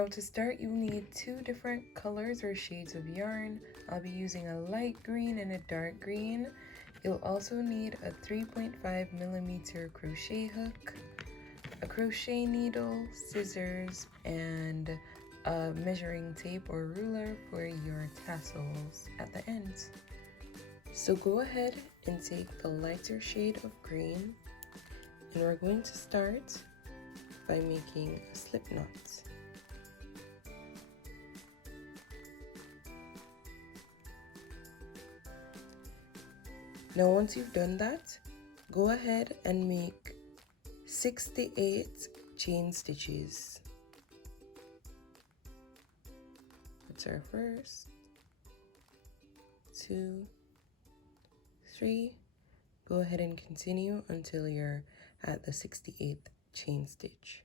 Now to start, you'll need two different colors or shades of yarn. I'll be using a light green and a dark green. You'll also need a 3.5mm crochet hook, a crochet needle, scissors, and a measuring tape or ruler for your tassels at the ends. So go ahead and take the lighter shade of green, and we're going to start by making a slip knot. Now once you've done that, go ahead and make 68 chain stitches. That's our first, 2, 3. Go ahead and continue until you're at the 68th chain stitch.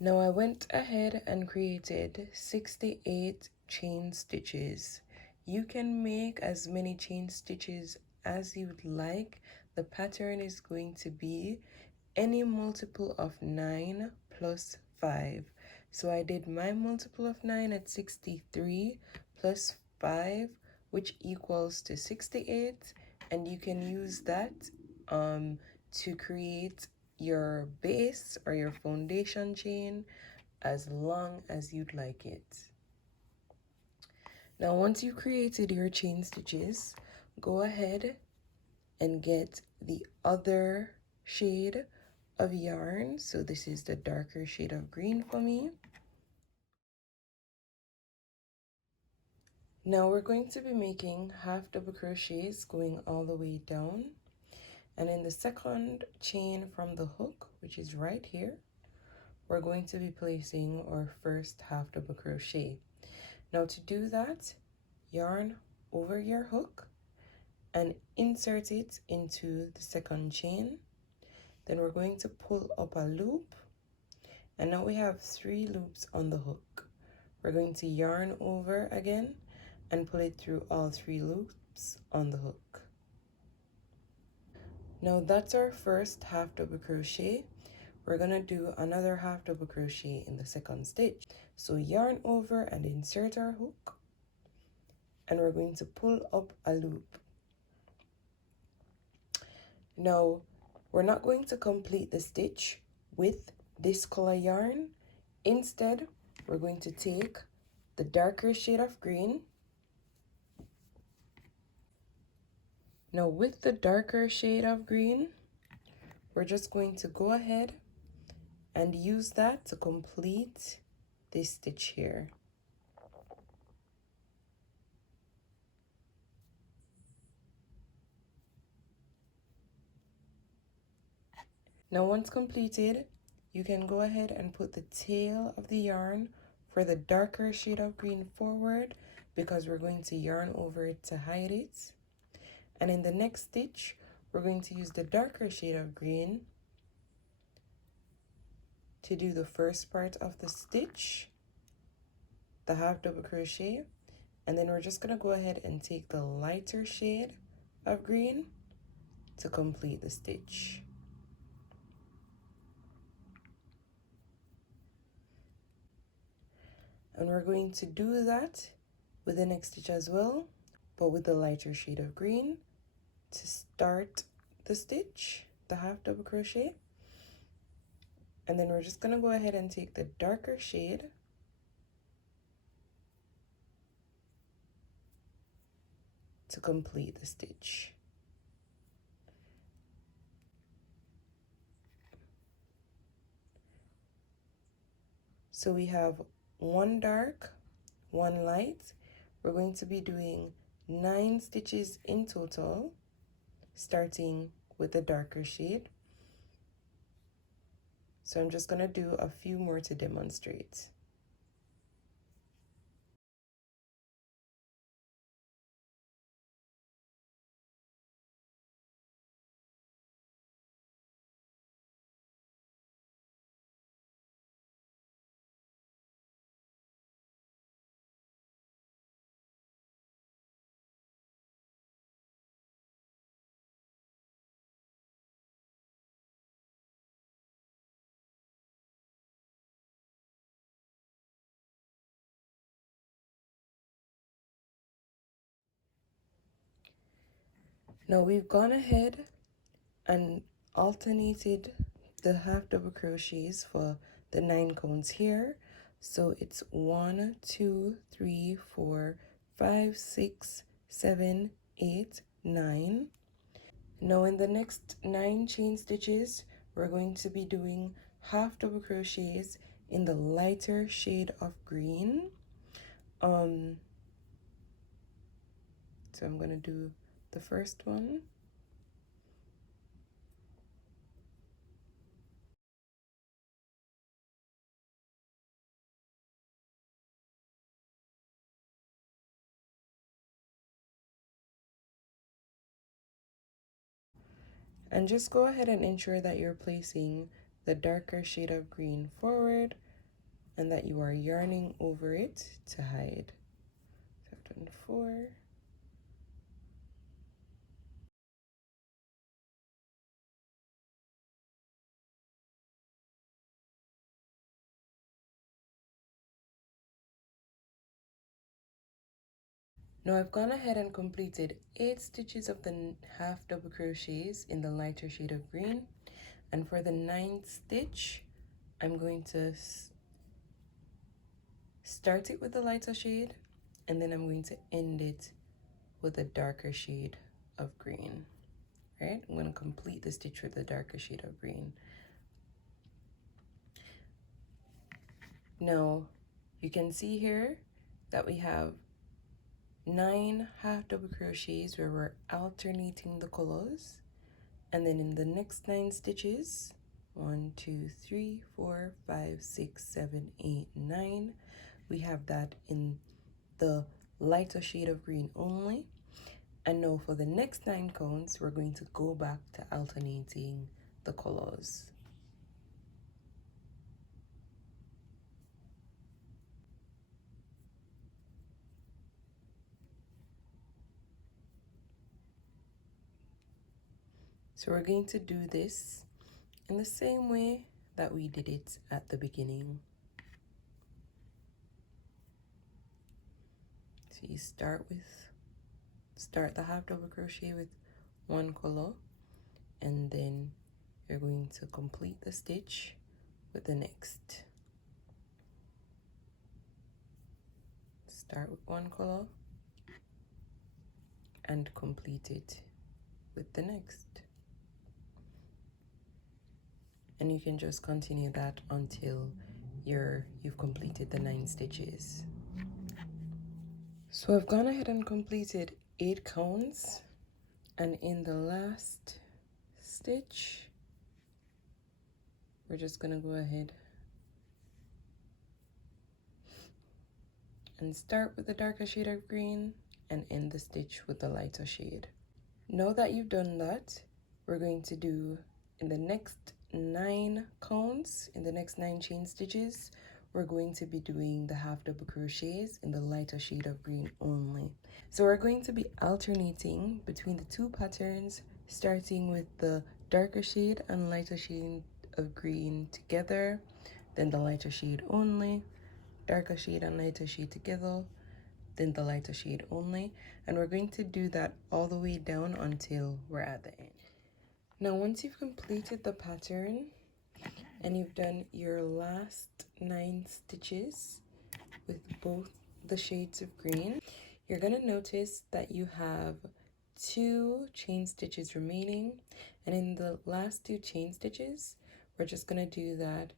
Now I went ahead and created 68 chain stitches. You can make as many chain stitches as you would like. The pattern is going to be any multiple of 9 plus 5. So I did my multiple of 9 at 63 plus 5, which equals to 68, and you can use that to create your base or your foundation chain as long as you'd like it. Now once you created your chain stitches, go ahead and get the other shade of yarn. So this is the darker shade of green for me. Now we're going to be making half double crochets going all the way down, and in the second chain from the hook, which is right here, we're going to be placing our first half double crochet. Now to do that, yarn over your hook and insert it into the second chain. Then we're going to pull up a loop, and now we have 3 loops on the hook. We're going to yarn over again and pull it through all 3 loops on the hook. Now that's our first half double crochet. We're gonna do another half double crochet in the second stitch. So yarn over and insert our hook, and we're going to pull up a loop. Now we're not going to complete the stitch with this color yarn. Instead, we're going to take the darker shade of green. Now with the darker shade of green, we're just going to go ahead and use that to complete this stitch here. Now once completed, you can go ahead and put the tail of the yarn for the darker shade of green forward, because we're going to yarn over it to hide it. And in the next stitch, we're going to use the darker shade of green to do the first part of the stitch, the half double crochet, and then we're just going to go ahead and take the lighter shade of green to complete the stitch. And we're going to do that with the next stitch as well, but with the lighter shade of green to start the stitch, the half double crochet. And then we're just going to go ahead and take the darker shade to complete the stitch. So we have 1 dark, 1 light. We're going to be doing 9 stitches in total, starting with the darker shade. So I'm just going to do a few more to demonstrate. Now we've gone ahead and alternated the half double crochets for the 9 counts here. So it's 1, 2, 3, 4, 5, 6, 7, 8, 9. Now in the next 9 chain stitches, we're going to be doing half double crochets in the lighter shade of green. So I'm going to do the first one. And just go ahead and ensure that you're placing the darker shade of green forward and that you are yarning over it to hide. So I've done 4. Now I've gone ahead and completed 8 stitches of the half double crochets in the lighter shade of green. And for the 9th stitch, I'm going to start it with the lighter shade and then I'm going to end it with a darker shade of green. Right? I'm going to complete the stitch with the darker shade of green. Now, you can see here that we have 9 half double crochets where we're alternating the colors. And then in the next 9 stitches, 1, 2, 3, 4, 5, 6, 7, 8, 9, we have that in the lighter shade of green only. And now for the next 9 counts, we're going to go back to alternating the colors. So we're going to do this in the same way that we did it at the beginning. So you start the half double crochet with one color, and then you're going to complete the stitch with the next. Start with one color and complete it with the next. And you can just continue that until you've completed the 9 stitches. So I've gone ahead and completed 8 counts, and in the last stitch we're just gonna go ahead and start with the darker shade of green and end the stitch with the lighter shade. Now that you've done that, we're going to do in the next 9 counts, in the next 9 chain stitches, we're going to be doing the half double crochets in the lighter shade of green only. So we're going to be alternating between the 2 patterns, starting with the darker shade and lighter shade of green together, then the lighter shade only, darker shade and lighter shade together, then the lighter shade only, and we're going to do that all the way down until we're at the end. Now once you've completed the pattern and you've done your last 9 stitches with both the shades of green, you're going to notice that you have 2 chain stitches remaining, and in the last 2 chain stitches we're just going to do that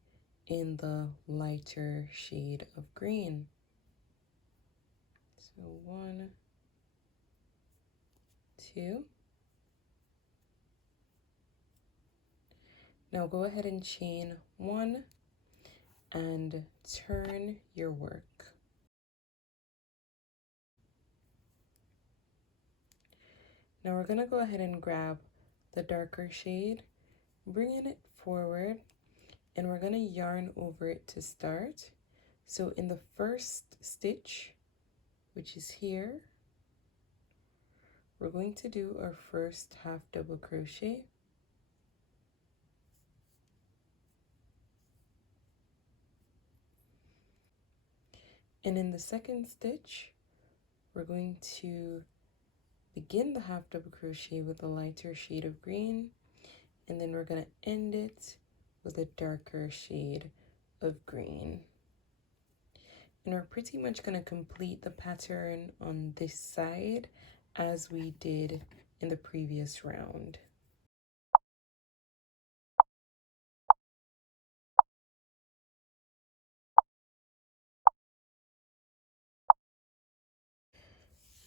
in the lighter shade of green. So 1, 2. Now go ahead and chain 1 and turn your work. Now we're going to go ahead and grab the darker shade, bringing it forward, and we're going to yarn over it to start. So in the first stitch, which is here, we're going to do our first half double crochet. And in the second stitch, we're going to begin the half double crochet with a lighter shade of green, and then we're going to end it with a darker shade of green. And we're pretty much going to complete the pattern on this side as we did in the previous round.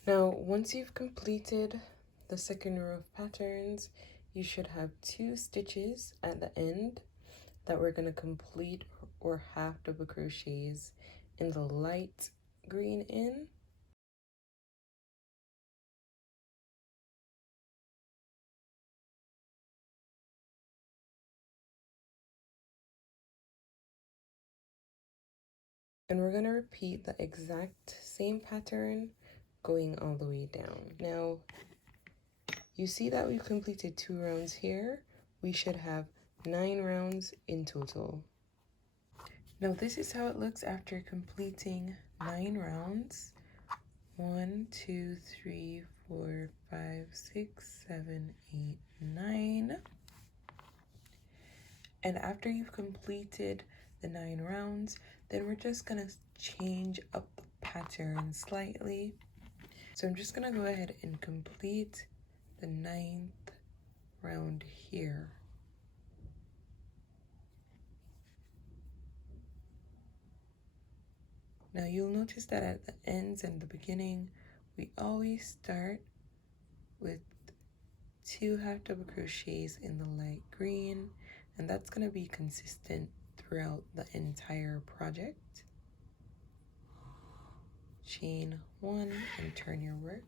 Now, once you've completed the second row of patterns, you should have 2 stitches at the end that we're going to complete or half double crochets in the light green in. And we're going to repeat the exact same pattern going all the way down. Now, you see that we've completed 2 rounds here. We should have 9 rounds in total. Now, this is how it looks after completing 9 rounds. 1, 2, 3, 4, 5, 6, 7, 8, 9. And after you've completed the 9 rounds, then we're just gonna change up the pattern slightly. So I'm just gonna go ahead and complete the 9th round here. Now you'll notice that at the ends and the beginning, we always start with 2 half double crochets in the light green, and that's gonna be consistent throughout the entire project. Chain 1 and turn your work.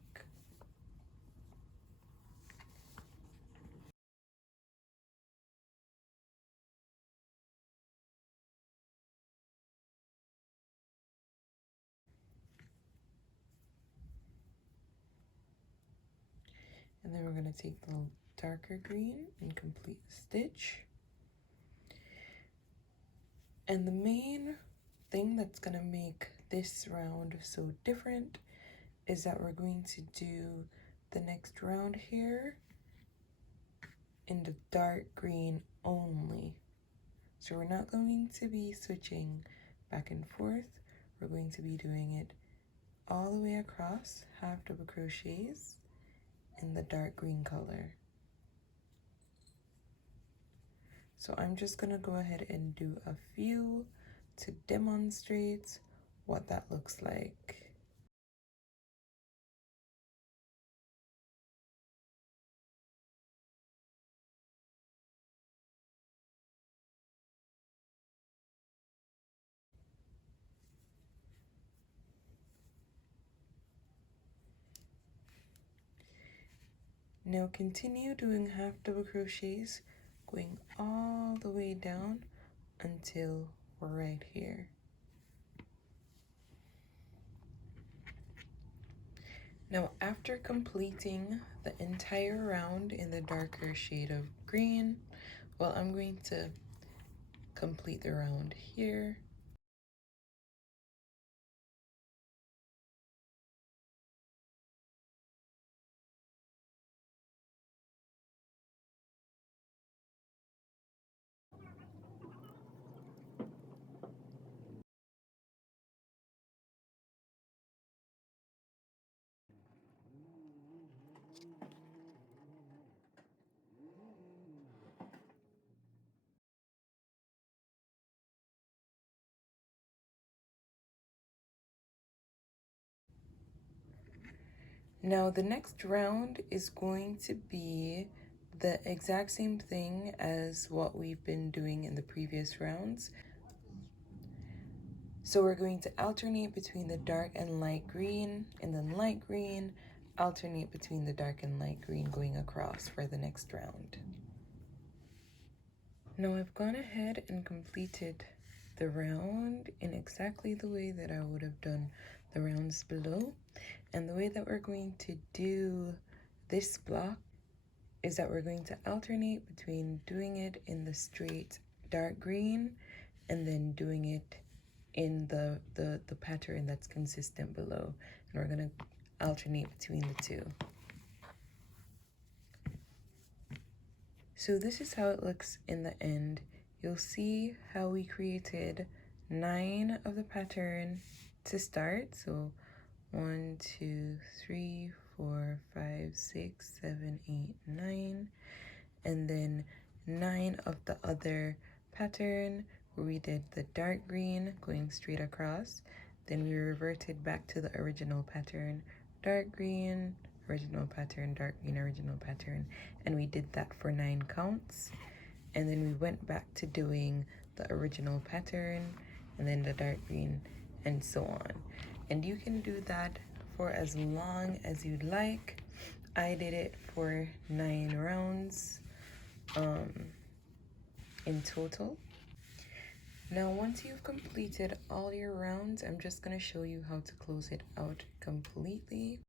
And then we're going to take the darker green and complete the stitch. And the main thing that's going to make this round so different is that we're going to do the next round here in the dark green only. So we're not going to be switching back and forth. We're going to be doing it all the way across, half double crochets in the dark green color. So I'm just gonna go ahead and do a few to demonstrate what that looks like. Now continue doing half double crochets, going all the way down until we're right here. Now after completing the entire round in the darker shade of green, well, I'm going to complete the round here. Now the next round is going to be the exact same thing as what we've been doing in the previous rounds. So we're going to alternate between the dark and light green, and then light green, alternate between the dark and light green going across for the next round. Now I've gone ahead and completed the round in exactly the way that I would have done the rounds below. And the way that we're going to do this block is that we're going to alternate between doing it in the straight dark green and then doing it in the pattern that's consistent below. And we're going to alternate between the two. So this is how it looks in the end. You'll see how we created 9 of the pattern to start. So 1, 2, 3, 4, 5, 6, 7, 8, 9, and then 9 of the other pattern where we did the dark green going straight across. Then we reverted back to the original pattern, dark green, original pattern, dark green, original pattern, and we did that for 9 counts. And then we went back to doing the original pattern and then the dark green and so on. And you can do that for as long as you'd like. I did it for 9 rounds in total. Now once you've completed all your rounds, I'm just going to show you how to close it out completely.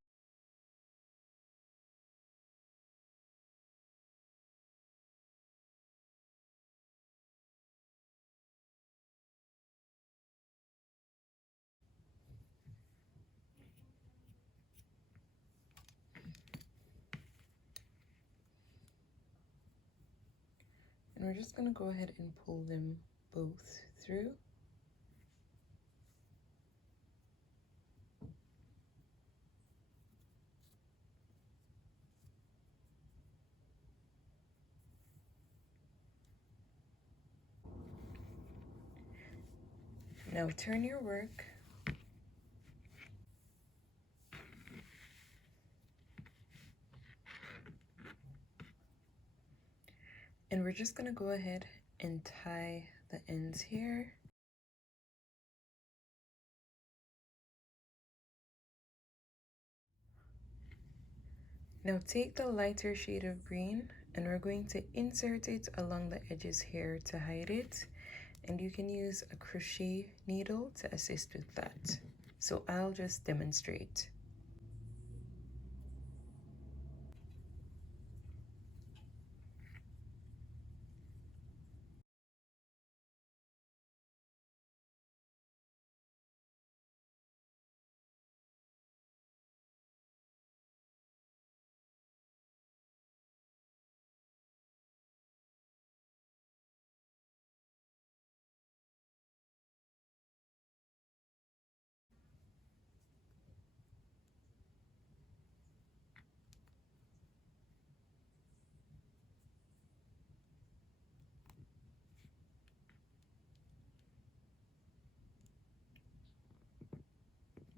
And we're just going to go ahead and pull them both through. Now turn your work. And we're just going to go ahead and tie the ends here. Now take the lighter shade of green and we're going to insert it along the edges here to hide it. And you can use a crochet needle to assist with that. So I'll just demonstrate.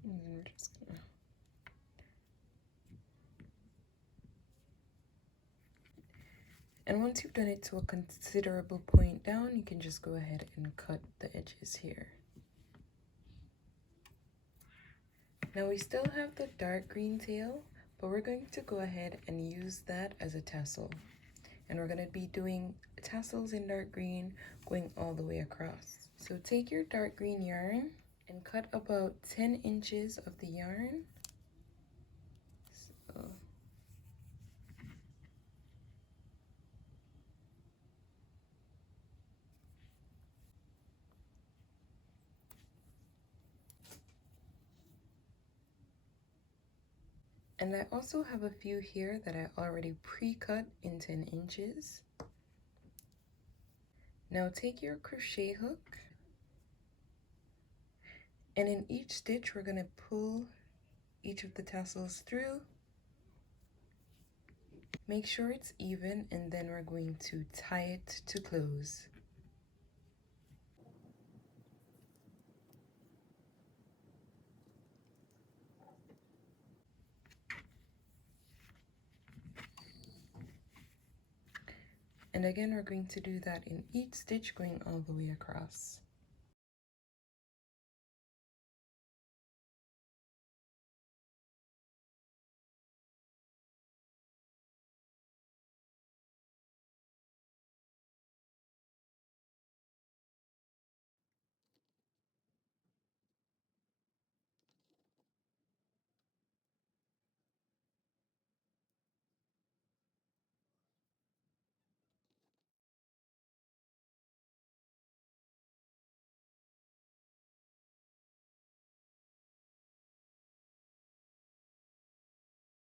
And then we're just gonna And once you've done it to a considerable point down, you can just go ahead and cut the edges here. Now we still have the dark green tail, but we're going to go ahead and use that as a tassel. And we're going to be doing tassels in dark green going all the way across. So take your dark green yarn and cut about 10 inches of the yarn. So and I also have a few here that I already pre-cut in 10 inches. Now take your crochet hook, and in each stitch we're going to pull each of the tassels through. Make sure it's even, and then we're going to tie it to close. And again, we're going to do that in each stitch going all the way across.